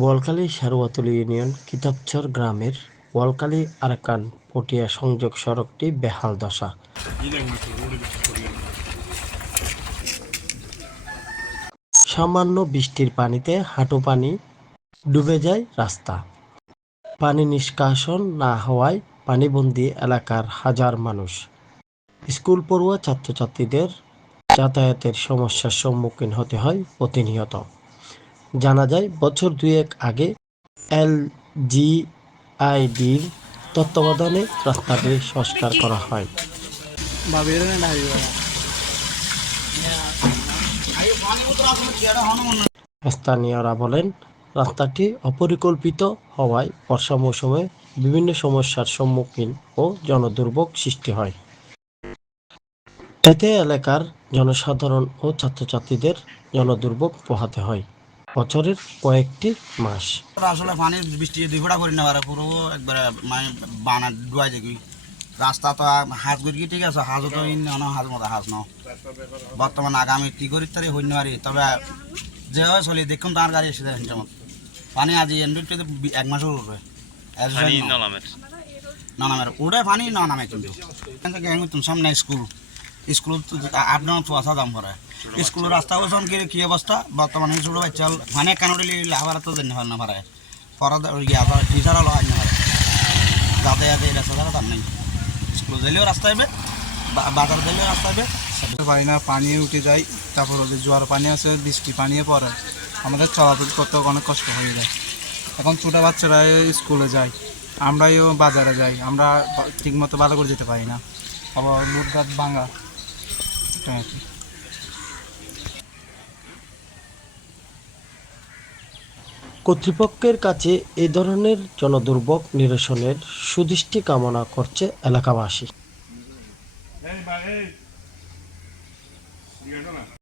Boalkhali শেরওয়াতুলী union কিতাবচর গ্রামের Boalkhali Arakan Patiya সংযোগ সড়কটি বেহাল দশা। সামান্য বৃষ্টির পানিতে হাঁটু পানি ডুবে যায় রাস্তা। পানি নিষ্কাশন না হওয়ায় পানিবন্দী এলাকার হাজার মানুষ। স্কুল পড়ুয়া ছাত্রছাত্রীদের যাতায়াতের সমস্যার সম্মুখীন হতে হয় প্রতিনিয়ত। জানা যায় বছর দুয়েক আগে এলজিআইডির তত্ত্বাবধানে রাস্তাটি সংস্কার করা হয়। স্থানীয়রা বলেন, রাস্তাটি অপরিকল্পিত হওয়ায় বর্ষা মৌসুমে বিভিন্ন সমস্যার সম্মুখীন ও জনদুর্ভোগ সৃষ্টি হয়। এতে এলাকার জনসাধারণ ও ছাত্রছাত্রীদের জনদুর্ভোগ পোহাতে হয় বছরের কয়েকটি মাস। আসলে পানি বৃষ্টি দুই ফোঁটা করে নেওয়ার পুরো একবারে মানে বানা ডুয়াই দেখি রাস্তা তো হাঁস গুড়ি ঠিক আছে, হাঁসও তো হাঁস মতো হাঁস ন বর্তমান আগামী কি করি তারি হইন পারি, তবে যেভাবে চলি দেখুন তার গাড়ি এসে যায় হিসাব পানি আজি এন্ডুইতে 1 মাসের উঠবে নামের উঠে পানি না নামে কিন্তু সামনে স্কুল আপনার তো আসা দাম করে স্কুলের রাস্তা বলছেন কি অবস্থা বর্তমানে ছোটো বাচ্চা মানে কানুড়ি লাভার তো জানি না পারে পড়া টিচার হলো আজ না পারে যাতায়াত এই রাস্তা তার নেই। স্কুল দিলেও রাস্তা হবে, বাজার দিলেও রাস্তা হবে পারি না, পানি উঠে যায়। তারপর ওদের জোয়ার পানি আছে, বৃষ্টি পানিও পড়ে, আমাদের চলাচল করতে অনেক কষ্ট হয়ে যায়। এখন ছোটো বাচ্চারা স্কুলে যায়, আমরাও বাজারে যাই, আমরা ঠিকমতো ভালো করে যেতে পারি না, আবার লুটঘাট ভাঙা আর কি। কর্তৃপক্ষের কাছে এ ধরনের জনদুর্ভোগ নিরসনের সুদৃষ্টি কামনা করছে এলাকাবাসী।